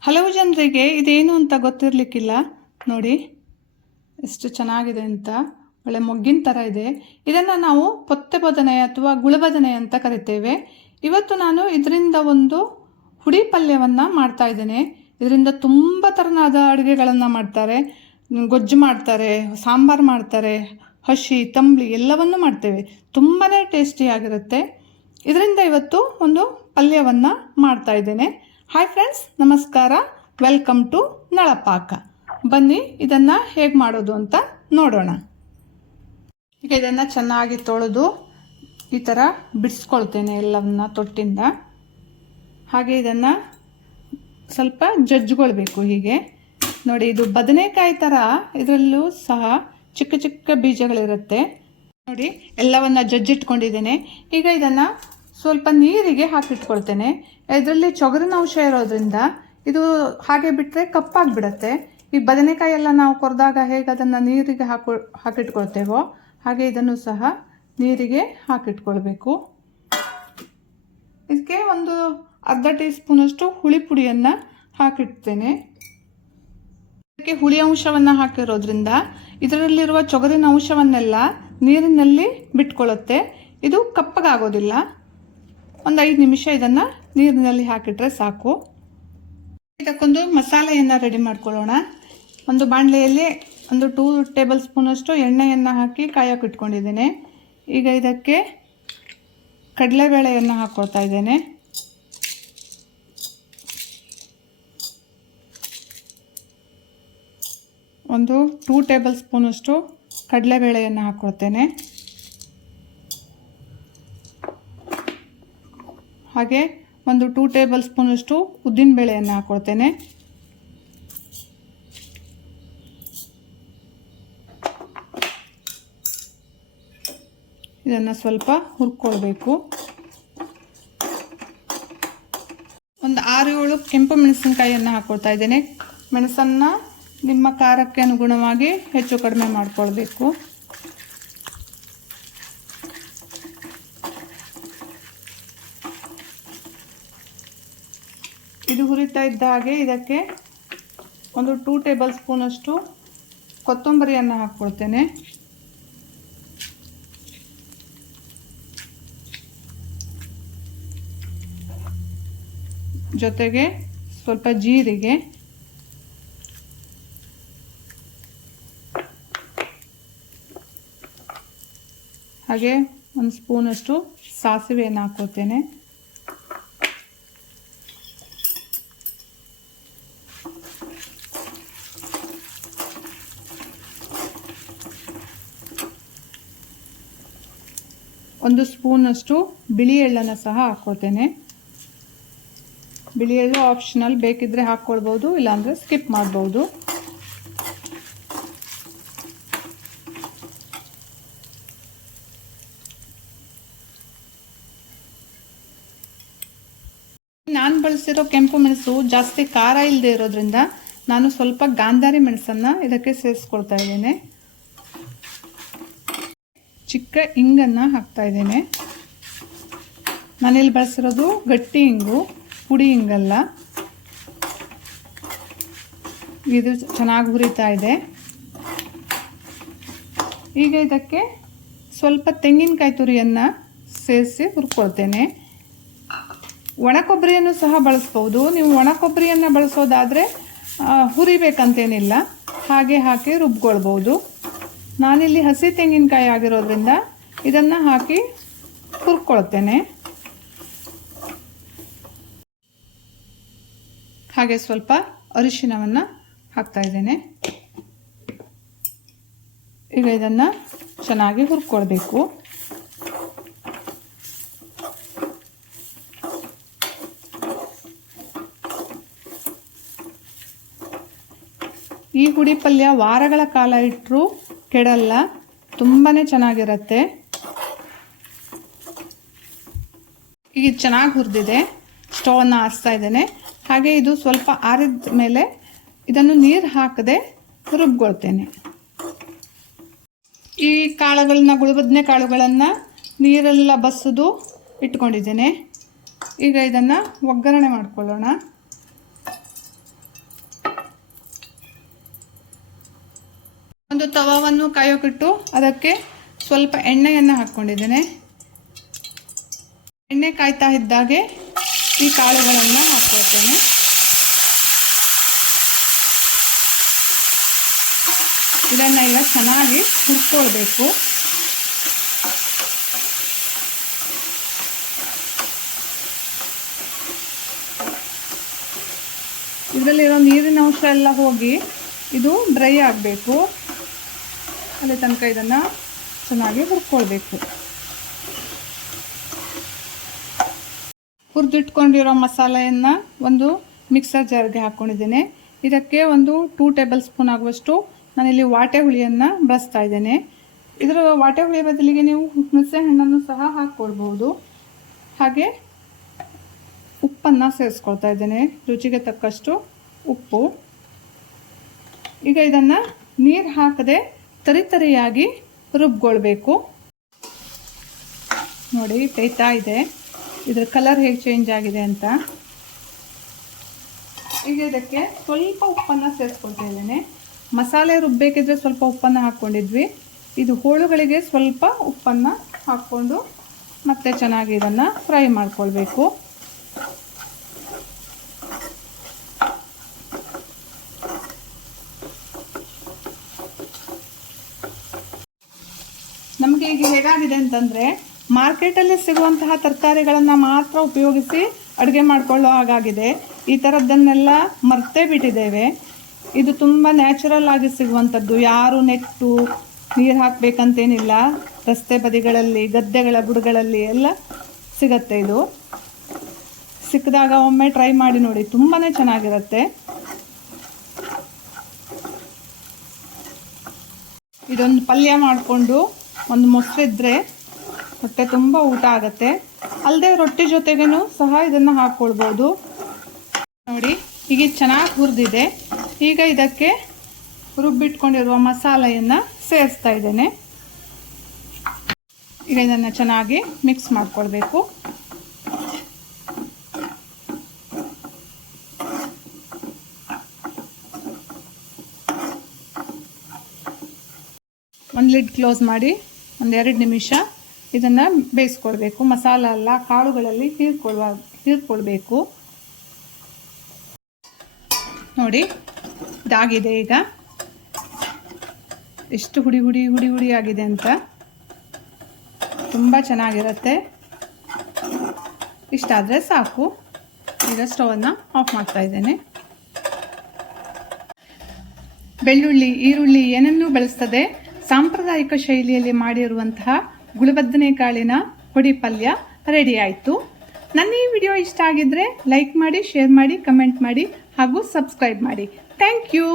ಹಲವು ಜನರಿಗೆ ಇದೇನು ಅಂತ ಗೊತ್ತಿರಲಿಕ್ಕಿಲ್ಲ. ನೋಡಿ, ಎಷ್ಟು ಚೆನ್ನಾಗಿದೆ ಅಂತ. ಒಳ್ಳೆ ಮೊಗ್ಗಿನ ಥರ ಇದೆ. ಇದನ್ನು ನಾವು ಪೊತ್ತೆ ಬದನೆ ಅಥವಾ ಗುಳಬದನೆ ಅಂತ ಕರಿತೇವೆ. ಇವತ್ತು ನಾನು ಇದರಿಂದ ಒಂದು ಹುಡಿ ಪಲ್ಯವನ್ನು ಮಾಡ್ತಾ ಇದ್ದೇನೆ. ಇದರಿಂದ ತುಂಬ ಥರನಾದ ಅಡುಗೆಗಳನ್ನು ಮಾಡ್ತಾರೆ. ಗೊಜ್ಜು ಮಾಡ್ತಾರೆ, ಸಾಂಬಾರು ಮಾಡ್ತಾರೆ, ಹಸಿ, ತಂಬ್ಳಿ ಎಲ್ಲವನ್ನು ಮಾಡ್ತೇವೆ. ತುಂಬಾ ಟೇಸ್ಟಿಯಾಗಿರುತ್ತೆ ಇದರಿಂದ ಇವತ್ತು ಒಂದು ಪಲ್ಯವನ್ನು ಮಾಡ್ತಾ ಇದ್ದೇನೆ. ಹಾಯ್ ಫ್ರೆಂಡ್ಸ್ ನಮಸ್ಕಾರ. Welcome to Nalapaka. ಬನ್ನಿ, ಇದನ್ನು ಹೇಗೆ ಮಾಡೋದು ಅಂತ ನೋಡೋಣ. ಈಗ ಇದನ್ನು ಚೆನ್ನಾಗಿ ತೊಳೆದು ಈ ಥರ ಬಿಡಿಸ್ಕೊಳ್ತೇನೆ ಎಲ್ಲವನ್ನ ತೊಟ್ಟಿಂದ. ಹಾಗೆ ಇದನ್ನು ಸ್ವಲ್ಪ ಜಜ್ಕೊಳ್ಬೇಕು ಹೀಗೆ. ನೋಡಿ, ಇದು ಬದನೆಕಾಯಿ ಥರ ಇದರಲ್ಲೂ ಸಹ ಚಿಕ್ಕ ಚಿಕ್ಕ ಬೀಜಗಳಿರುತ್ತೆ. ನೋಡಿ, ಎಲ್ಲವನ್ನ ಜಜ್ಜಿಟ್ಕೊಂಡಿದ್ದೇನೆ. ಈಗ ಇದನ್ನು ಸ್ವಲ್ಪ ನೀರಿಗೆ ಹಾಕಿಟ್ಕೊಳ್ತೇನೆ. ಇದರಲ್ಲಿ ಚೊಗರಿನ ಅಂಶ ಇರೋದ್ರಿಂದ ಇದು ಹಾಗೆ ಬಿಟ್ಟರೆ ಕಪ್ಪಾಗಿಬಿಡತ್ತೆ. ಈ ಬದನೆಕಾಯಿ ಎಲ್ಲ ನಾವು ಕೊರೆದಾಗ ಹೇಗೆ ಅದನ್ನು ನೀರಿಗೆ ಹಾಕೊ, ಹಾಕಿಟ್ಕೊಳ್ತೇವೋ ಹಾಗೆ ಇದನ್ನು ಸಹ ನೀರಿಗೆ ಹಾಕಿಟ್ಕೊಳ್ಬೇಕು. ಇದಕ್ಕೆ ಒಂದು ಅರ್ಧ ಟೀ ಸ್ಪೂನಷ್ಟು ಹುಳಿ ಪುಡಿಯನ್ನು ಹಾಕಿಡ್ತೇನೆ. ಇದಕ್ಕೆ ಹುಳಿ ಅಂಶವನ್ನು ಹಾಕಿರೋದ್ರಿಂದ ಇದರಲ್ಲಿರುವ ಚೊಗರಿನ ಅಂಶವನ್ನೆಲ್ಲ ನೀರಿನಲ್ಲಿ ಬಿಟ್ಕೊಳ್ಳುತ್ತೆ ಇದು ಕಪ್ಪಗಾಗೋದಿಲ್ಲ ಒಂದು ಐದು ನಿಮಿಷ ಇದನ್ನು ನೀರಿನಲ್ಲಿ ಹಾಕಿಟ್ರೆ ಸಾಕು. ಇದಕ್ಕೊಂದು ಮಸಾಲೆಯನ್ನು ರೆಡಿ ಮಾಡ್ಕೊಳ್ಳೋಣ. ಒಂದು ಬಾಣಲೆಯಲ್ಲಿ ಒಂದು ಟೂ ಟೇಬಲ್ ಸ್ಪೂನಷ್ಟು ಎಣ್ಣೆಯನ್ನು ಹಾಕಿ ಕಾಯೋಕೆ ಇಟ್ಕೊಂಡಿದ್ದೇನೆ. ಈಗ ಇದಕ್ಕೆ ಕಡಲೆಬೇಳೆಯನ್ನು ಹಾಕ್ಕೊಳ್ತಾ ಇದ್ದೇನೆ. ಒಂದು ಟೂ ಟೇಬಲ್ ಸ್ಪೂನಷ್ಟು ಕಡಲೆಬೇಳೆಯನ್ನು ಹಾಕ್ಕೊಳ್ತೇನೆ ಹಾಗೆ ಒಂದು ಟೂ ಟೇಬಲ್ ಸ್ಪೂನಷ್ಟು ಉದ್ದಿನಬೇಳೆಯನ್ನು ಹಾಕ್ಕೊಳ್ತೇನೆ ಇದನ್ನು ಸ್ವಲ್ಪ ಹುರ್ಕೊಳ್ಬೇಕು. ಒಂದು ಆರು ಏಳು ಕೆಂಪು ಮೆಣಸಿನಕಾಯಿಯನ್ನು ಹಾಕ್ಕೊಳ್ತಾ ಇದ್ದೇನೆ. ಮೆಣಸನ್ನು ನಿಮ್ಮ ಖಾರಕ್ಕೆ ಅನುಗುಣವಾಗಿ ಹೆಚ್ಚು ಕಡಿಮೆ ಮಾಡಿಕೊಳ್ಬೇಕು. ಇದು ಹುರಿತಾ ಇದ್ದ ಹಾಗೆ ಇದಕ್ಕೆ ಒಂದು ಟೂ ಟೇಬಲ್ ಸ್ಪೂನಷ್ಟು ಕೊತ್ತಂಬರಿಯನ್ನು ಹಾಕ್ಕೊಳ್ತೇನೆ ಜೊತೆಗೆ ಸ್ವಲ್ಪ ಜೀರಿಗೆ. ಹಾಗೆ ಒಂದು ಸ್ಪೂನಷ್ಟು ಸಾಸಿವೆಯನ್ನು ಹಾಕೋತೇನೆ ಒಂದು ಸ್ಪೂನಷ್ಟು ಬಿಳಿ ಎಳ್ಳನ್ನು ಸಹ ಹಾಕ್ಕೊಳ್ತೇನೆ. ಬಿಳಿ ಎಳ್ಳು ಆಪ್ಷನಲ್ ಬೇಕಿದ್ದರೆ ಹಾಕ್ಕೊಳ್ಬೋದು, ಇಲ್ಲಾಂದರೆ ಸ್ಕಿಪ್ ಮಾಡ್ಬೋದು. ನಾನು ಬಳಸಿರೋ ಕೆಂಪು ಮೆಣಸು ಜಾಸ್ತಿ ಖಾರ ಇಲ್ಲದೆ ಇರೋದ್ರಿಂದ ನಾನು ಸ್ವಲ್ಪ ಗಾಂಧಾರಿ ಮೆಣಸನ್ನು ಇದಕ್ಕೆ ಸೇರಿಸ್ಕೊಳ್ತಾ ಇದ್ದೇನೆ. ಚಿಕ್ಕ ಇಂಗನ್ನು ಹಾಕ್ತಾ ಇದ್ದೇನೆ. ನಾನಿಲ್ಲಿ ಬಳಸಿರೋದು ಗಟ್ಟಿ ಇಂಗು, ಪುಡಿ ಇಂಗಲ್ಲ. ಇದು ಚೆನ್ನಾಗಿ ಹುರಿತಾ ಇದೆ. ಈಗ ಇದಕ್ಕೆ ಸ್ವಲ್ಪ ತೆಂಗಿನಕಾಯಿ ತುರಿಯನ್ನು ಸೇರಿಸಿ ಹುರ್ಕೊಳ್ತೇನೆ. ಒಣ ಕೊಬ್ಬರಿಯನ್ನು ಸಹ ಬಳಸ್ಬೋದು. ನೀವು ಒಣ ಕೊಬ್ಬರಿಯನ್ನು ಬಳಸೋದಾದರೆ ಹುರಿಬೇಕಂತೇನಿಲ್ಲ. ಹಾಗೆ ಹಾಕಿ ರುಬ್ಕೊಳ್ಬೋದು. ನಾನಿಲ್ಲಿ ಹಸಿ ತೆಂಗಿನಕಾಯಿ ಆಗಿರೋದ್ರಿಂದ ಇದನ್ನು ಹಾಕಿ ಹುರ್ಕೊಳ್ತೇನೆ. ಹಾಗೆ ಸ್ವಲ್ಪ ಅರಿಶಿನವನ್ನು ಹಾಕ್ತಾ ಇದ್ದೇನೆ. ಈಗ ಇದನ್ನು ಚೆನ್ನಾಗಿ ಹುರ್ಕೊಳ್ಬೇಕು. ಈ ಹುಡಿ ಪಲ್ಯ ವಾರಗಳ ಕಾಲ ಇಟ್ಟರೂ ಕೆಡಲ್ಲ. ತುಂಬಾ ಚೆನ್ನಾಗಿರುತ್ತೆ. ಈಗ ಚೆನ್ನಾಗಿ ಹುರಿದಿದೆ. ಸ್ಟೋವನ್ನು ಆರಿಸ್ತಾ ಇದ್ದೇನೆ. ಹಾಗೆ ಇದು ಸ್ವಲ್ಪ ಆರಿದ ಮೇಲೆ ಇದನ್ನು ನೀರು ಹಾಕದೆ ರುಬ್ಕೊಳ್ತೇನೆ. ಈ ಕಾಳುಗಳನ್ನ, ಗುಳಬದನೆ ಕಾಳುಗಳನ್ನು ನೀರೆಲ್ಲ ಬಸಿದು ಇಟ್ಕೊಂಡಿದ್ದೇನೆ. ಈಗ ಇದನ್ನು ಒಗ್ಗರಣೆ ಮಾಡ್ಕೊಳ್ಳೋಣ. ಒಂದು ತವಾವನ್ನು ಕಾಯೋಕಿಟ್ಟು ಅದಕ್ಕೆ ಸ್ವಲ್ಪ ಎಣ್ಣೆಯನ್ನು ಹಾಕ್ಕೊಂಡಿದ್ದೇನೆ. ಎಣ್ಣೆ ಕಾಯ್ತಾ ಇದ್ದಾಗೆ ಈ ಕಾಳುಗಳನ್ನು ಹಾಕ್ಕೊಳ್ತೇನೆ. ಇದನ್ನು ಈಗ ಚೆನ್ನಾಗಿ ಹುರ್ಕೊಳ್ಬೇಕು. ಇದರಲ್ಲಿರೋ ನೀರಿನ ಅಂಶ ಎಲ್ಲ ಹೋಗಿ ಇದು ಡ್ರೈ ಆಗಬೇಕು. ಅಲ್ಲಿ ತನಕ ಇದನ್ನು ಚೆನ್ನಾಗಿ ಹುರ್ಕೊಳ್ಬೇಕು. ಹುರಿದಿಟ್ಕೊಂಡಿರೋ ಮಸಾಲೆಯನ್ನು ಒಂದು ಮಿಕ್ಸರ್ ಜಾರ್ಗೆ ಹಾಕ್ಕೊಂಡಿದ್ದೇನೆ ಇದಕ್ಕೆ ಒಂದು ಟೂ ಟೇಬಲ್ ಸ್ಪೂನ್ ಆಗುವಷ್ಟು ನಾನಿಲ್ಲಿ ವಾಟೆ ಹುಳಿಯನ್ನು ಬಳಸ್ತಾ ಇದ್ದೇನೆ. ಇದರ ವಾಟೆ ಹುಳಿ ಬದಲಿಗೆ ನೀವು ಹುಣಸೆ ಹಣ್ಣನ್ನು ಸಹ ಹಾಕ್ಕೊಳ್ಬೋದು ಹಾಗೆ ಉಪ್ಪನ್ನು ಸೇರಿಸ್ಕೊಳ್ತಾ ಇದ್ದೇನೆ. ರುಚಿಗೆ ತಕ್ಕಷ್ಟು ಉಪ್ಪು. ಈಗ ಇದನ್ನು ನೀರು ಹಾಕದೆ ತರಿತರಿಯಾಗಿ ರುಬ್ಕೊಳ್ಬೇಕು ನೋಡಿ ತೈತಾ ಇದೆ. ಇದರ ಕಲರ್ ಹೇಗೆ ಚೇಂಜ್ ಆಗಿದೆ ಅಂತ. ಈಗ ಇದಕ್ಕೆ ಸ್ವಲ್ಪ ಉಪ್ಪನ್ನು ಸೇರಿಸ್ಕೊಳ್ತಾ ಇದ್ದೇನೆ. ಮಸಾಲೆ ರುಬ್ಬೇಕಿದ್ರೆ ಸ್ವಲ್ಪ ಉಪ್ಪನ್ನು ಹಾಕ್ಕೊಂಡಿದ್ವಿ. ಇದು ಹೋಳುಗಳಿಗೆ ಸ್ವಲ್ಪ ಉಪ್ಪನ್ನು ಹಾಕ್ಕೊಂಡು ಮತ್ತೆ ಚೆನ್ನಾಗಿ ಇದನ್ನು ಫ್ರೈ ಮಾಡ್ಕೊಳ್ಬೇಕು. ಈಗ ಹೇಗಾಗಿದೆ ಅಂತಂದರೆ ಮಾರ್ಕೆಟಲ್ಲಿ ಸಿಗುವಂತಹ ತರಕಾರಿಗಳನ್ನು ಮಾತ್ರ ಉಪಯೋಗಿಸಿ ಅಡುಗೆ ಮಾಡಿಕೊಳ್ಳೋ ಹಾಗಾಗಿದೆ. ಈ ಥರದ್ದನ್ನೆಲ್ಲ ಮರ್ತೇ ಬಿಟ್ಟಿದ್ದೇವೆ. ಇದು ತುಂಬ ನ್ಯಾಚುರಲ್ ಆಗಿ ಸಿಗುವಂಥದ್ದು ಯಾರು ನೆಟ್ಟು ನೀರು ಹಾಕಬೇಕಂತೇನಿಲ್ಲ. ರಸ್ತೆ ಬದಿಗಳಲ್ಲಿ, ಗದ್ದೆಗಳ ಬುಡಗಳಲ್ಲಿ ಎಲ್ಲ ಸಿಗತ್ತೆ ಇದು. ಸಿಕ್ಕಿದಾಗ ಒಮ್ಮೆ ಟ್ರೈ ಮಾಡಿ ನೋಡಿ. ತುಂಬಾ ಚೆನ್ನಾಗಿರುತ್ತೆ. ಇದೊಂದು ಪಲ್ಯ ಮಾಡಿಕೊಂಡು ಒಂದು ಮೊಸರಿದ್ರೆ ಹೊಟ್ಟೆ ತುಂಬ ಊಟ ಆಗುತ್ತೆ. ಅಲ್ಲದೆ ರೊಟ್ಟಿ ಜೊತೆಗೇನು ಸಹ ಇದನ್ನು ಹಾಕ್ಕೊಳ್ಬೋದು ನೋಡಿ ಈಗ ಚೆನ್ನಾಗಿ ಹುರಿದಿದೆ. ಈಗ ಇದಕ್ಕೆ ರುಬ್ಬಿಟ್ಕೊಂಡಿರುವ ಮಸಾಲೆಯನ್ನು ಸೇರಿಸ್ತಾ ಇದ್ದೇನೆ. ಈಗ ಇದನ್ನು ಚೆನ್ನಾಗಿ ಮಿಕ್ಸ್ ಮಾಡಿಕೊಳ್ಬೇಕು. ಒಂದು ಲಿಡ್ ಕ್ಲೋಸ್ ಮಾಡಿ ಒಂದೆರಡು ನಿಮಿಷ ಇದನ್ನು ಬೇಯಿಸ್ಕೊಳ್ಬೇಕು ಮಸಾಲ ಎಲ್ಲ ಕಾಳುಗಳಲ್ಲಿ ಹೀರ್ಕೊಳ್ಳುವ ಹೀರ್ಕೊಳ್ಬೇಕು ನೋಡಿ, ಇದಾಗಿದೆ ಈಗ. ಎಷ್ಟು ಹುಡಿ ಹುಡಿ ಹುಡಿ ಹುಡಿ ಆಗಿದೆ ಅಂತ. ತುಂಬ ಚೆನ್ನಾಗಿರುತ್ತೆ. ಇಷ್ಟ ಆದರೆ ಸಾಕು. ಈಗ ಸ್ಟವನ್ನು ಆಫ್ ಮಾಡ್ತಾ ಇದ್ದೇನೆ. ಬೆಳ್ಳುಳ್ಳಿ, ಈರುಳ್ಳಿ ಏನನ್ನೂ ಬಳಸ್ತದೆ. ಸಾಂಪ್ರದಾಯಿಕ ಶೈಲಿಯಲ್ಲಿ ಮಾಡಿರುವಂತಹ ಗುಳಬದ್ದನೆ ಕಾಳಿನ ಹೊಡಿ ಪಲ್ಯ ರೆಡಿ ಆಯಿತು. ನನ್ನ ಈ ವಿಡಿಯೋ ಇಷ್ಟ ಆಗಿದ್ರೆ ಲೈಕ್ ಮಾಡಿ ಶೇರ್ ಮಾಡಿ ಕಮೆಂಟ್ ಮಾಡಿ ಹಾಗೂ ಸಬ್ಸ್ಕ್ರೈಬ್ ಮಾಡಿ. Thank you